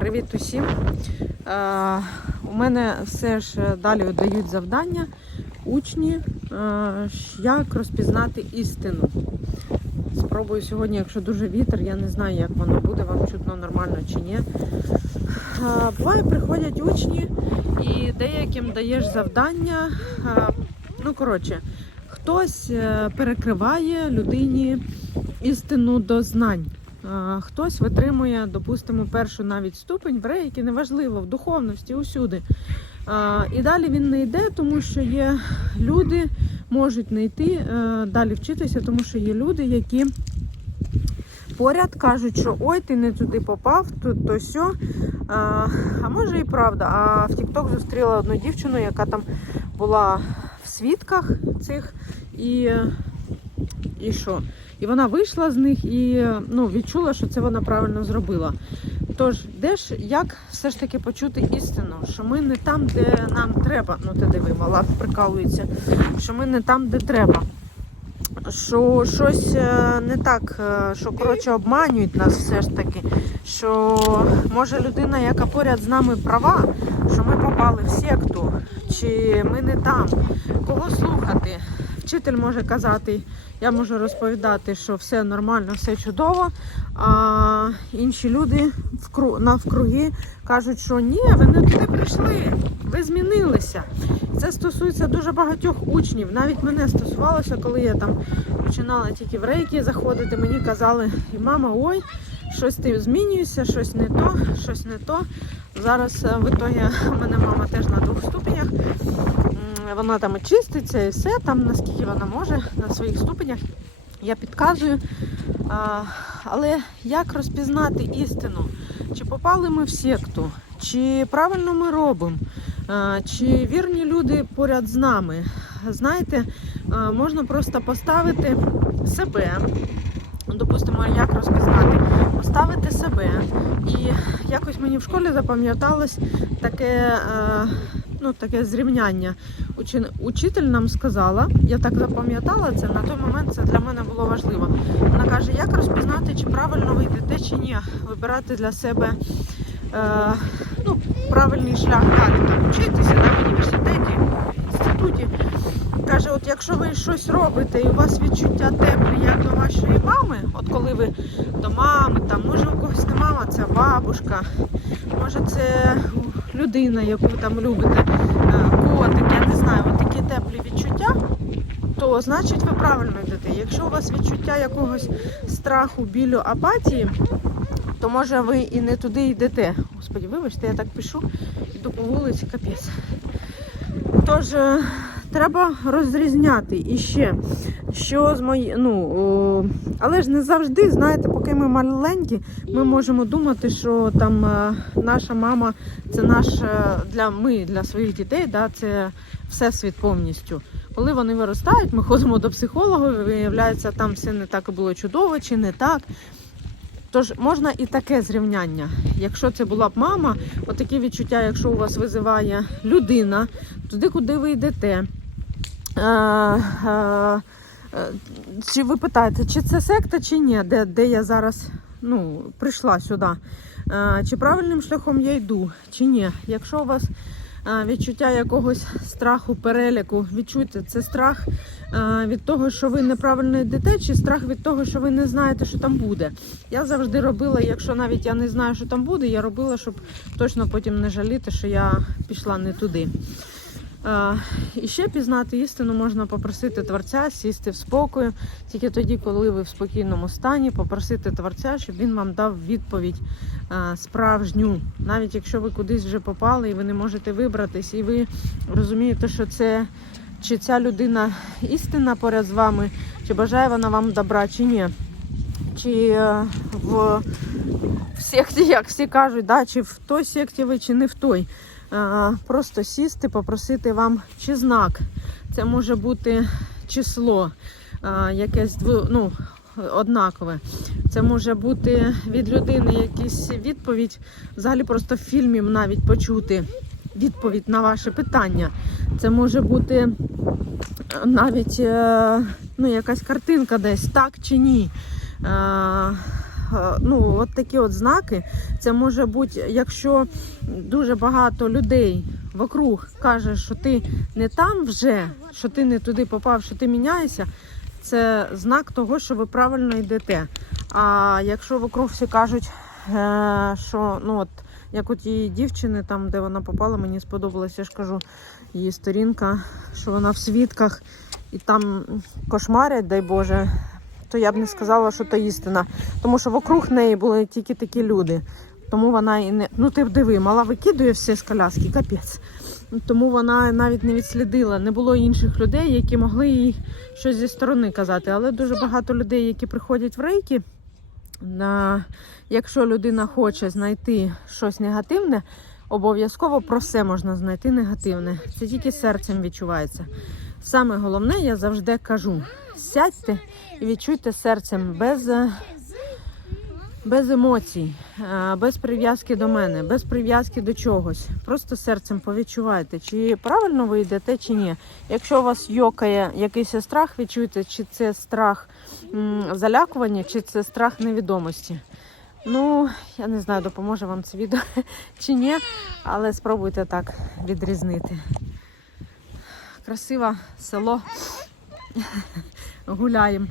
Привіт усім. Е, у мене все ж далі дають завдання учні, е, як розпізнати істину. Спробую сьогодні, якщо дуже вітер, я не знаю, як воно буде, вам чутно нормально чи ні. Е, буває, приходять учні і деяким даєш завдання. е, ну, коротше, хтось е, перекриває людині істину до знань. Хтось витримує, допустимо, першу навіть ступень в рейки, неважливо, в духовності, усюди. І далі він не йде, тому що є люди, можуть не йти е, далі вчитися, тому що є люди, які поряд кажуть, що ой, ти не туди попав, тут то сьо. А, може і правда. А в TikTok зустріла одну дівчину, яка там була в свідках цих і. І що? І вона вийшла з них і ну, відчула, що це вона правильно зробила. Тож, де ж як все ж таки почути істину, що ми не там, де нам треба. Ну, ти диви, мала прикалується, що ми не там, де треба. Що щось е, не так, е, що коротше обманюють нас все ж таки. Що може людина, яка поряд з нами права, що ми попали в секту, чи ми не там, кого слухати. Вчитель може казати, я можу розповідати, що все нормально, все чудово. А інші люди навкруги кажуть, що ні, ви не туди прийшли, ви змінилися. Це стосується дуже багатьох учнів. Навіть мене стосувалося, коли я там починала тільки в рейки заходити. Мені казали, і мама, ой, щось ти змінюєшся, щось не то, щось не то. Зараз е, в ітогі у мене мама теж на двох Вона там і чиститься і все, там наскільки вона може на своїх ступенях. Я підказую. А, але як розпізнати істину? Чи попали ми в секту, чи правильно ми робимо, чи вірні люди поряд з нами? Знаєте, можна просто поставити себе. Допустимо, як розпізнати, поставити себе. І якось мені в школі запам'яталось таке, ну, таке зрівняння. Учи- Учитель нам сказала, я так запам'ятала це, на той момент це для мене було важливо. Вона каже, як розпізнати, чи правильно ви йдете, чи ні, вибирати для себе е, ну, правильний шлях далі, там, вчитися да, університеті, в інституті. Каже, от якщо ви щось робите і у вас відчуття теплі, як до вашої мами, от коли ви до мами, там, може у когось не мама, це бабушка, може це людина, яку там любите, е, котик, я не знаю, от такі теплі відчуття, то значить ви правильно йдете. Якщо у вас відчуття якогось страху, білю, апатії, то може ви і не туди йдете. Господі, вибачте, я так пишу, іду по вулиці, капець. Тож е, треба розрізняти і ще, що з мої... ну, о, але ж не завжди, знаєте, поки ми маленькі, ми можемо думати, що там е, наша мама це наш е, для ми для своїх дітей, да, це всесвіт повністю. Коли вони виростають, ми ходимо до психолога, виявляється, там все не так було чудово чи не так. Тож можна і таке зрівняння. Якщо це була б мама, отакі відчуття, якщо у вас визиває людина, туди, куди ви йдете. Е, чи ви питаєте, чи це секта, чи ні, де, де я зараз ну, прийшла сюди? Е, чи правильним шляхом я йду, чи ні? Якщо у вас е, відчуття якогось страху, переляку, відчуйте, це страх від того, що ви неправильно йдете, чи страх від того, що ви не знаєте, що там буде. Я завжди робила, якщо навіть я не знаю, що там буде, я робила, щоб точно потім не жаліти, що я пішла не туди. І ще пізнати істину можна попросити Творця, сісти в спокою, тільки тоді, коли ви в спокійному стані, попросити Творця, щоб він вам дав відповідь справжню. Навіть якщо ви кудись вже попали і ви не можете вибратись, і ви розумієте, що це чи ця людина істинна поряд з вами, чи бажає вона вам добра, чи ні. Чи е, в секті, як всі кажуть, да, чи в той секті ви, чи не в той. Е, Просто сісти, попросити вам чи знак. Це може бути число, е, якесь ну, однакове. Це може бути від людини якась відповідь, взагалі просто в фільмі навіть почути відповідь на ваше питання. Це може бути е, навіть е, ну, якась картинка десь, так чи ні. Е, ну, от такі от знаки. Це може бути, якщо дуже багато людей вокруг каже, що ти не там вже, що ти не туди попав, що ти міняєшся. Це знак того, що ви правильно йдете. А якщо вокруг всі кажуть, е, що ну от як у тієї дівчини, там де вона попала, мені сподобалося, я ж кажу, її сторінка, що вона в свідках і там кошмарять, дай Боже, то я б не сказала, що то істина. Тому що вокруг неї були тільки такі люди. Тому вона і не. Ну ти диви, мала викидує все з коляски, капець. Тому вона навіть не відслідила. Не було інших людей, які могли їй щось зі сторони казати. Але дуже багато людей, які приходять в рейки, на... якщо людина хоче знайти щось негативне, обов'язково про все можна знайти негативне. Це тільки серцем відчувається. Саме головне, я завжди кажу: сядьте і відчуйте серцем без, е, без емоцій, е, без прив'язки до мене, без прив'язки до чогось. Просто серцем повідчувайте, чи правильно ви йдете, чи ні. Якщо у вас йокає якийсь страх, відчуйте, чи це страх залякування, чи це страх невідомості. Ну, я не знаю, допоможе вам це відео чи ні, але спробуйте так відрізнити. Красиве село. Гуляємо.